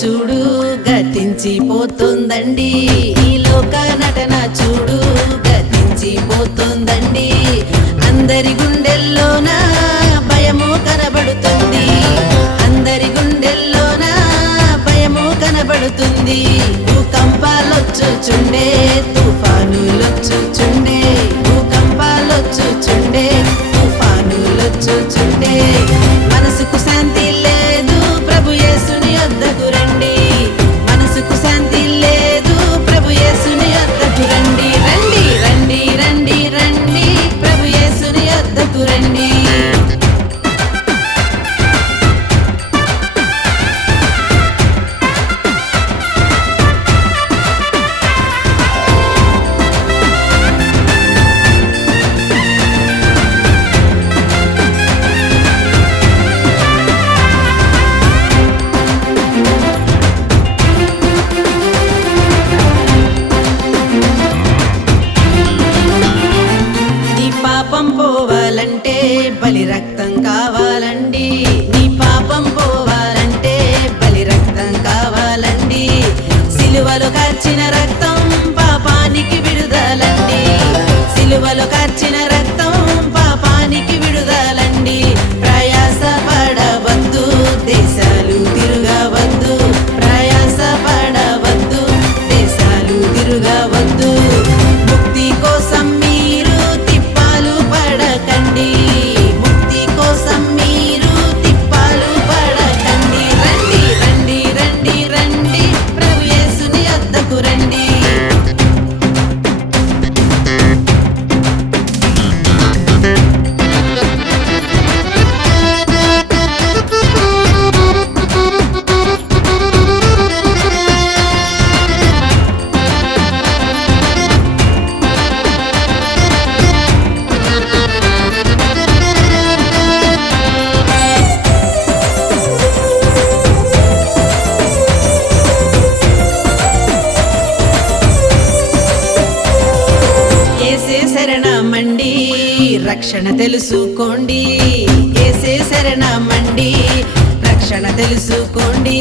చూడు గతించిపోతుందండి, ఈ లోక నటన చూడు గతించిపోతుందండి. అందరి గుండెల్లోన భయము కనబడుతుంది, అందరి గుండెల్లోన భయము కనబడుతుంది. భూకంపాలొచ్చుచుండే, తుఫానులొచ్చుచుండే, భూకంపాలొచ్చుచుండే, తుఫానులొచ్చుచుండే. మనసుకు శాంతి లేదు, ప్రభు యేసుని యొద్దకు రండి. మనసుకు శాంతి లేదు, ప్రభు యేసుని యొద్దకు రండి. రండి రండి రండి రండి, ప్రభు యేసుని యొద్దకు రండి. పాపం పోవాలంటే బలి రక్తం కావాలండి, నీ పాపం పోవాలంటే బలి రక్తం కావాలండి. సిలువలో కార్చిన రక్తం పాపానికి విడుదలండి, సిలువలో కార్చిన రక్తం పాపానికి విడుదలండి. ప్రయాస పడవద్దు, దేశాలు తిరగవద్దు, ప్రయాస పడవద్దు, దేశాలు తిరగవద్దు. ముక్తి కోసం మీరు తిప్పాలు పడకండి, ముక్తి కోసం మీరు తిప్పాలు పడకండి. రండి రండి రండి రండి, ప్రభు యేసుని యొద్దకు రండి. యేసే శరణమండి, రక్షణ తెలుసుకోండి. యేసే శరణమండి, రక్షణ తెలుసుకోండి.